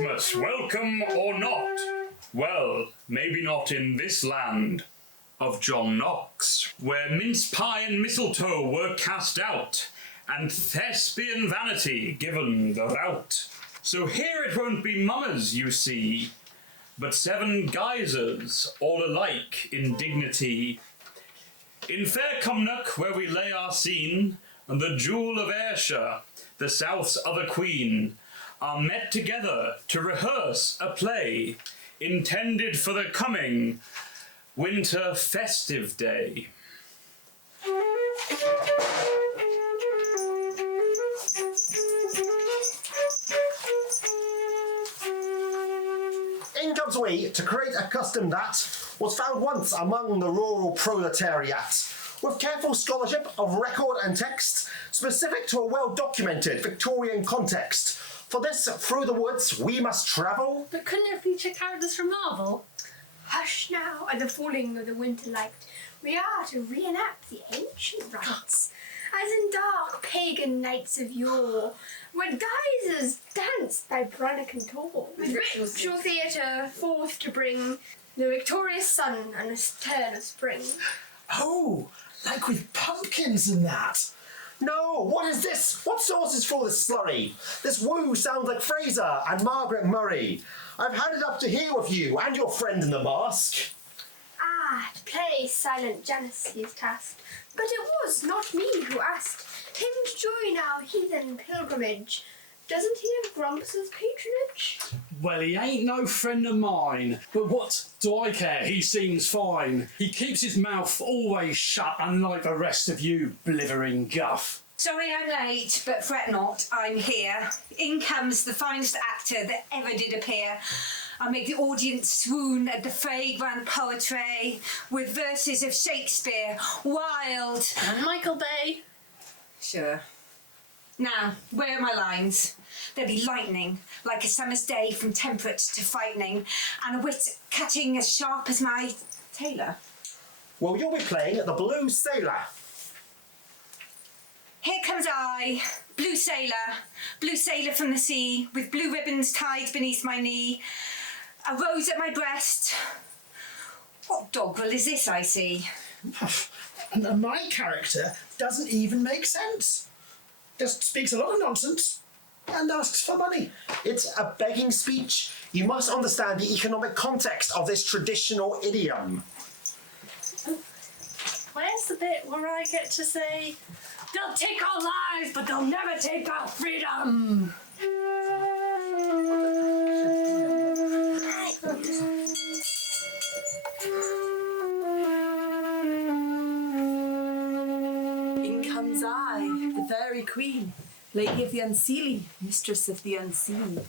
Christmas, welcome or not? Well, maybe not in this land of John Knox, where mince pie and mistletoe were cast out, and thespian vanity given the rout. So here it won't be mummers, you see, but 7 geysers, all alike in dignity. In fair Cumnock, where we lay our scene, and the jewel of Ayrshire, the South's other queen, are met together to rehearse a play intended for the coming winter festive day. In comes we to create a custom that was found once among the rural proletariat, with careful scholarship of record and text, specific to a well-documented Victorian context. For this, through the woods, we must travel. But couldn't it feature characters from Marvel? Hush now, at the falling of the winter light, we are to reenact the ancient rites, as in dark pagan nights of yore, when geysers danced by Brannock and Tor, with ritual theatre forth to bring the victorious sun and the turn of spring. Oh, like with pumpkins and that. No, what is this? What source is for this slurry? This woo sounds like Fraser and Margaret Murray. I've had it up to here with you and your friend in the mask. Ah, to play silent Janus he is tasked, but it was not me who asked him to join our heathen pilgrimage. Doesn't he have Grumpus's patronage? Well, he ain't no friend of mine, but what do I care? He seems fine. He keeps his mouth always shut, unlike the rest of you blithering guff. Sorry I'm late, but fret not, I'm here. In comes the finest actor that ever did appear. I'll make the audience swoon at the fragrant poetry with verses of Shakespeare, wild. And Michael Bay. Sure. Now, where are my lines? There'll be lightning, like a summer's day from temperate to frightening, and a wit cutting as sharp as my tailor. Well, you'll be playing the Blue Sailor. Here comes I, blue sailor from the sea, with blue ribbons tied beneath my knee, a rose at my breast. What doggerel is this I see? And my character doesn't even make sense. Just speaks a lot of nonsense and asks for money. It's a begging speech. You must understand the economic context of this traditional idiom. Where's the bit where I get to say, they'll take our lives, but they'll never take our freedom? In comes I, the fairy queen, lady of the unseelie, mistress of the unseen.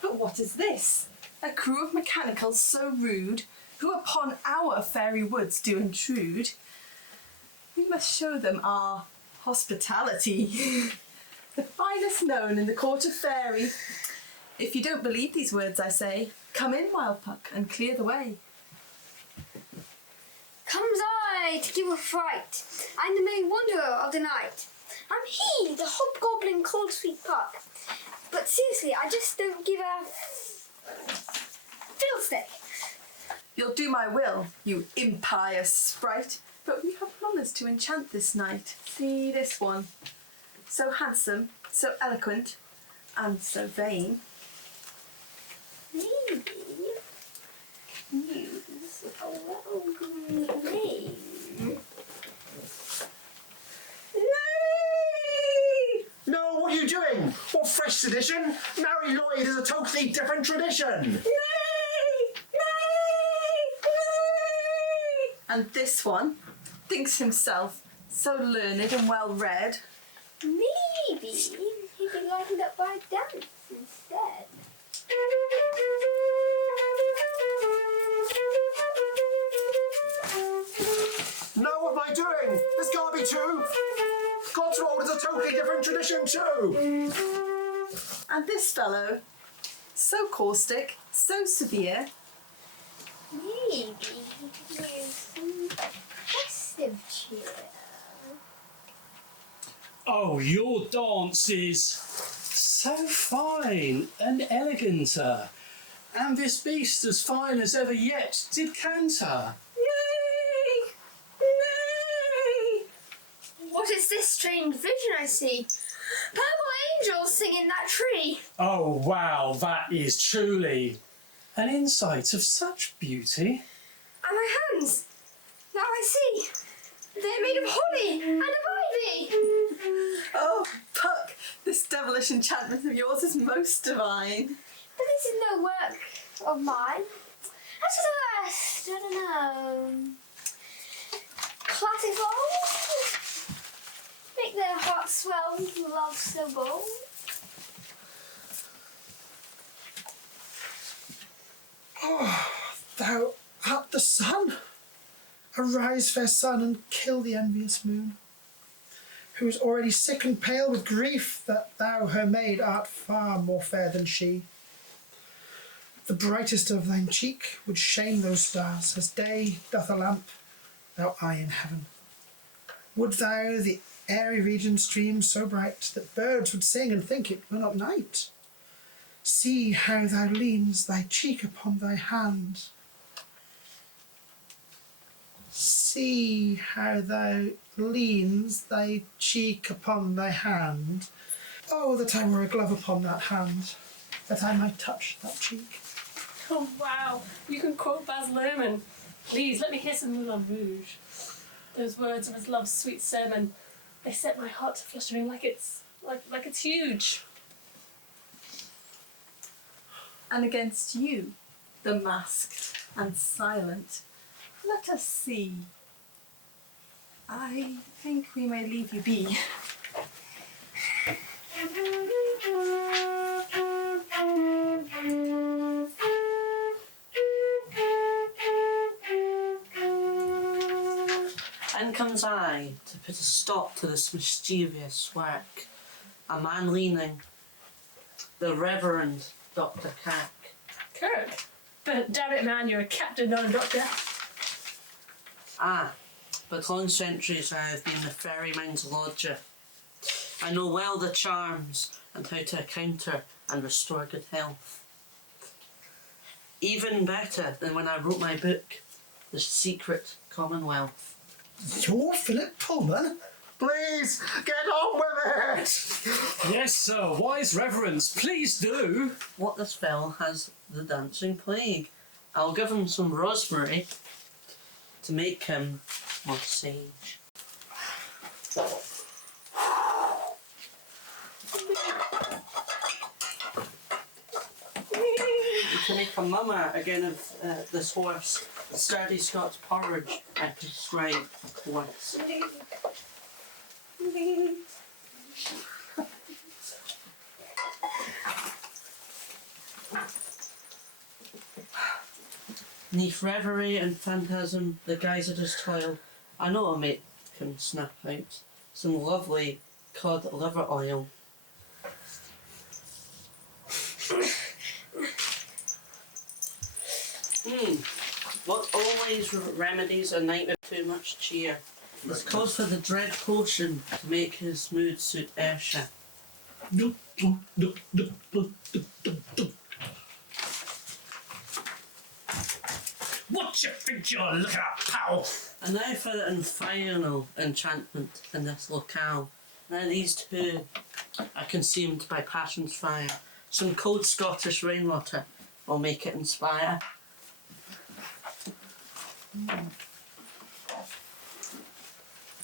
But what is this? A crew of mechanicals so rude, who upon our fairy woods do intrude. We must show them our hospitality, the finest known in the court of fairy. If you don't believe these words I say, come in, wild puck, and clear the way. Comes I to give a fright, I'm the main wanderer of the night. I'm he, the hobgoblin cold sweet puck. But seriously, I just don't give a fiddlestick. You'll do my will, you impious sprite, but we have promised to enchant this night. See this one, so handsome, so eloquent, and so vain. Maybe use a little green name. No, what are you doing? What fresh sedition? Mary Lloyd is a totally different tradition. And this one thinks himself so learned and well read. Maybe he'd be lightened up by dance instead. No, what am I doing? This can't be true. Cotswold is a totally different tradition too. And this fellow, so caustic, so severe. Maybe he could use some festive cheer. Oh, your dance is So fine and elegant, and this beast as fine as ever yet did canter. Nay! Nay! What is this strange vision I see? Purple angels sing in that tree. Oh wow, that is truly an insight of such beauty. And my hands, now I see, they're made of holly and of ivy. Oh, Puck, this devilish enchantment of yours is most divine. But this is no work of mine. As for the rest, I don't know. Classic songs make their hearts swell with love so bold. Oh, thou art the sun. Arise, fair sun, and kill the envious moon, who is already sick and pale with grief that thou, her maid, art far more fair than she. The brightest of thine cheek would shame those stars, as day doth a lamp, thou eye in heaven. Would thou the airy region stream so bright, that birds would sing and think it were not night? See how thou leans thy cheek upon thy hand. See how thou leans thy cheek upon thy hand. Oh, that I were a glove upon that hand, that I might touch that cheek. Oh wow, you can quote Baz Luhrmann. Please let me hear some Moulin Rouge. Those words of his love's sweet sermon, they set my heart to fluttering like it's huge. And against you, the masked and silent, let us see. I think we may leave you be. And comes I to put a stop to this mischievous work. A man leaning, the Reverend Dr. Kirk. Kirk? But damn it, man, you're a captain, not a doctor. Ah, but long centuries I have been the ferryman's lodger. I know well the charms and how to counter and restore good health. Even better than when I wrote my book, The Secret Commonwealth. You're Philip Pullman? Please, get on with it! Yes, sir, wise reverence, please do. What this fellow has the dancing plague. I'll give him some rosemary to make him more sage. To make a mummer again of this horse, a sturdy Scots porridge I prescribe once. Neath reverie and phantasm, the guise of his toil, I know I'll make him snap out some lovely cod liver oil. What always remedies a night with too much cheer? It's cause for the dread potion to make his mood suit Ayrshire. What you think you're looking at, pal? And now for the infernal enchantment in this locale. Now these two are consumed by passion's fire. Some cold Scottish rainwater will make it inspire.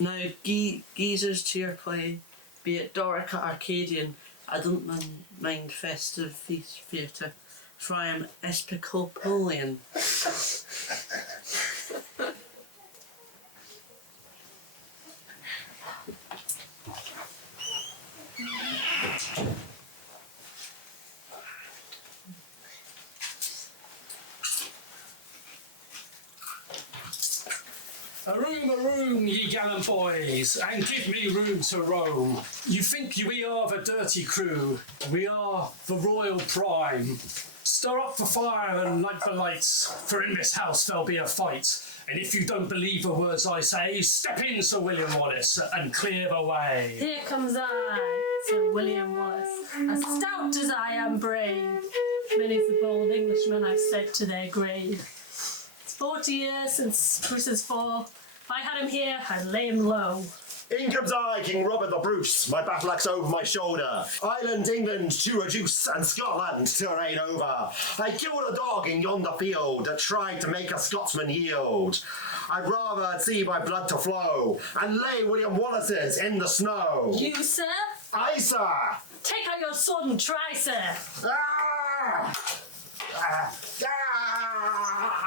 Now geezers to your play, be it Doric or Arcadian, I don't mind festive theatre, for I am Episcopalian. A room, ye gallant boys, and give me room to roam. You think we are the dirty crew, we are the royal prime. Stir up the fire and light the lights, for in this house there'll be a fight. And if you don't believe the words I say, step in, Sir William Wallace, and clear the way. Here comes I, Sir William Wallace. As stout as I am brave, many's the bold Englishmen I've sent to their grave. It's 40 years since Bruce's fall. If I had him here, I'd lay him low. In comes I, King Robert the Bruce, my battle axe over my shoulder. Ireland, England to reduce, and Scotland to reign over. I killed a dog in yonder field that tried to make a Scotsman yield. I'd rather see my blood to flow and lay William Wallace's in the snow. You, sir? Aye, sir. Take out your sword and try, sir. Ah! Ah! Ah!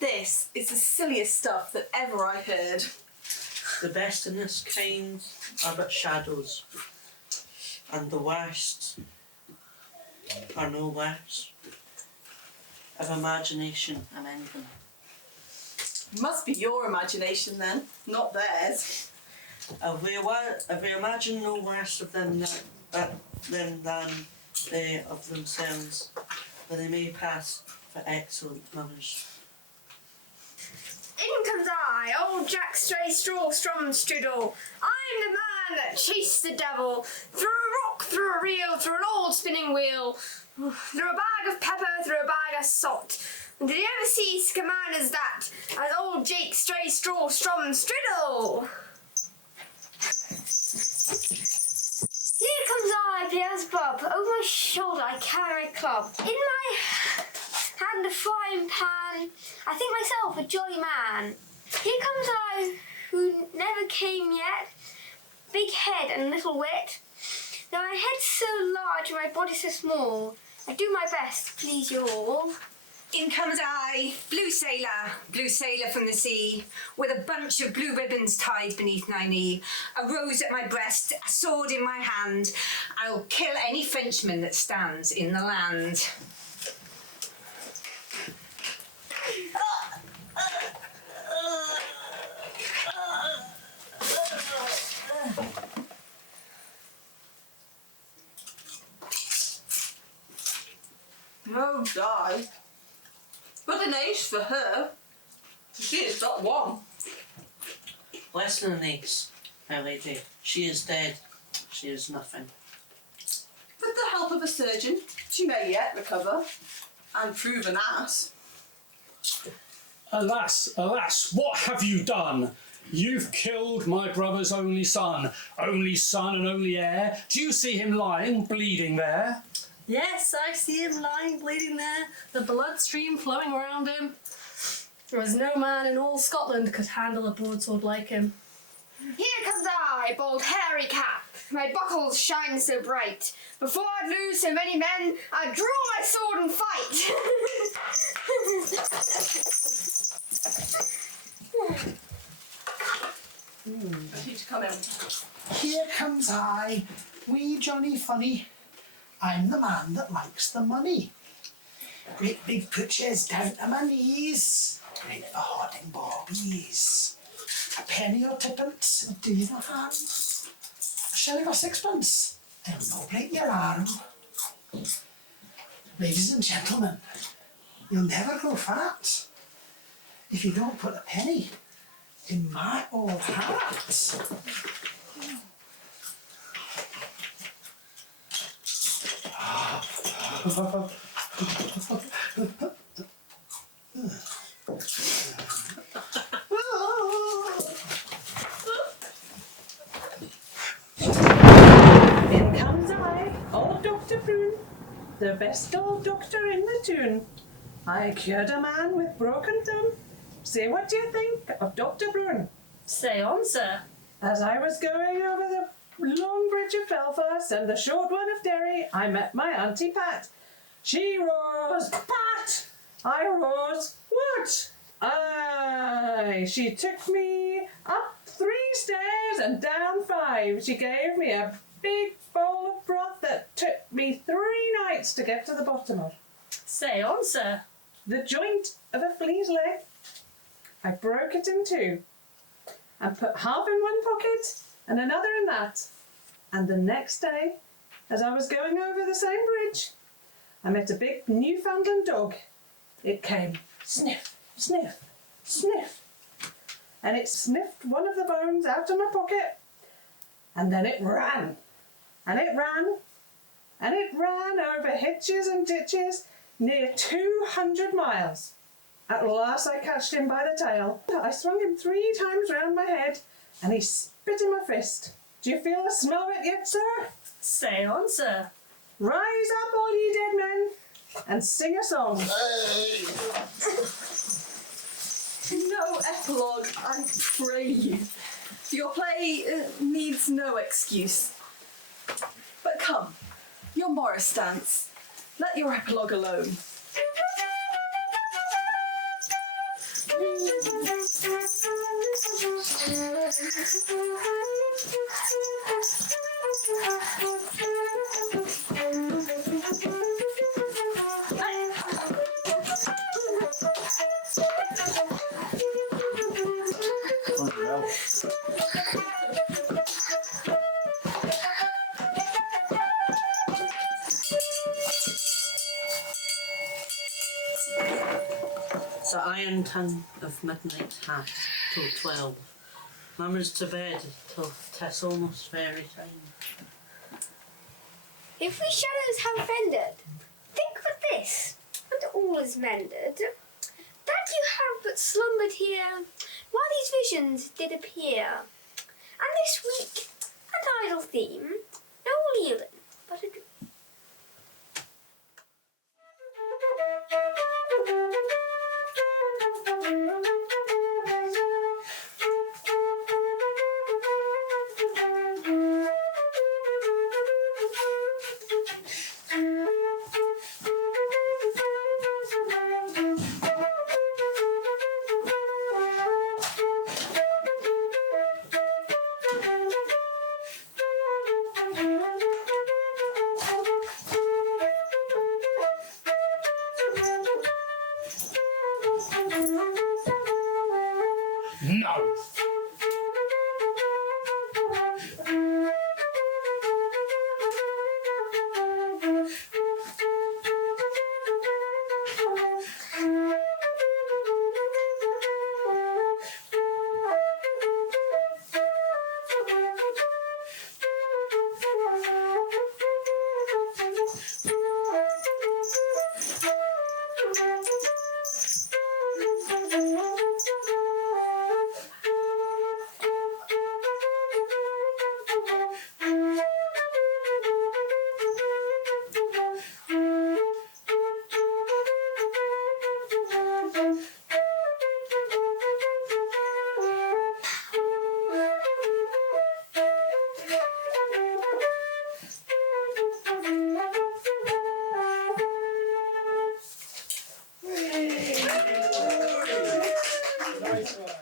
This is the silliest stuff that ever I heard. The best in this kind are but shadows, and the worst are no worse. Of imagination and envy. Must be your imagination then, not theirs. If we imagine no worse of them than they of themselves, but they may pass for excellent mothers. In comes I, old Jack Stromstrudel. I'm the man that chased the devil through a rock, through a reel, through an old spinning wheel, through a bag of pepper, through a bag of salt. And did you ever see command as that, as old Jake Stromstrudel? Here comes I, Beelzebub. Over my shoulder I carry my club. In my hand a frying pan. I think myself a jolly man. Here comes I, who never came yet. Big head and little wit. Though my head's so large and my body so small, I do my best to please you all. In comes I, blue sailor from the sea, with a bunch of blue ribbons tied beneath my knee, a rose at my breast, a sword in my hand. I'll kill any Frenchman that stands in the land. No die. But an ace for her. She is but one. Less than an ace, my lady. She is dead. She is nothing. With the help of a surgeon, she may yet recover and prove an ass. Alas, alas, what have you done? You've killed my brother's only son and only heir. Do you see him lying, bleeding there? Yes, I see him lying bleeding there, the blood stream flowing around him. There was no man in all Scotland could handle a broadsword like him. Here comes I, bold hairy cap. My buckles shine so bright. Before I'd lose so many men, I'd draw my sword and fight. I need to come in. Here comes I, wee Johnny Funny. I'm the man that likes the money. Great big putches down to my knees. Great for hoarding bobbies. A penny or twopence, a do you no harm. A shilling or sixpence, they'll no break your arm. Ladies and gentlemen, you'll never grow fat if you don't put a penny in my old hat. In comes I, old Dr. Prune, the best old doctor in the town. I cured a man with broken thumb. Say what do you think of Dr. Prune? Say on, sir. As I was going over the long bridge of Belfast and the short one of Derry, I met my Auntie Pat. She roars, Pat! I roars, what? Aye, she took me up 3 stairs and down 5. She gave me a big bowl of broth that took me 3 nights to get to the bottom of. Say on, sir. The joint of a flea's leg, I broke it in 2 and put half in one pocket and another in that. And the next day, as I was going over the same bridge, I met a big Newfoundland dog. It came sniff, sniff, sniff. and it sniffed one of the bones out of my pocket. And then it ran. And it ran. And it ran over hitches and ditches near 200 miles. At last I catched him by the tail. I swung him 3 times round my head, and he spit in my fist. Do you feel the smell of it yet, sir? Say on, sir. Rise up, all ye dead men, and sing a song. No epilogue, I pray you. Your play needs no excuse. But come, your Morris dance. Let your epilogue alone. The iron tongue of midnight hath till 12. Mamma's to bed till 'tis almost fairy time. If we shadows have offended, think but this, and all is mended, that you have but slumbered here, while these visions did appear. And this weak and idle theme, no yielding, but a dream. No! Nice one.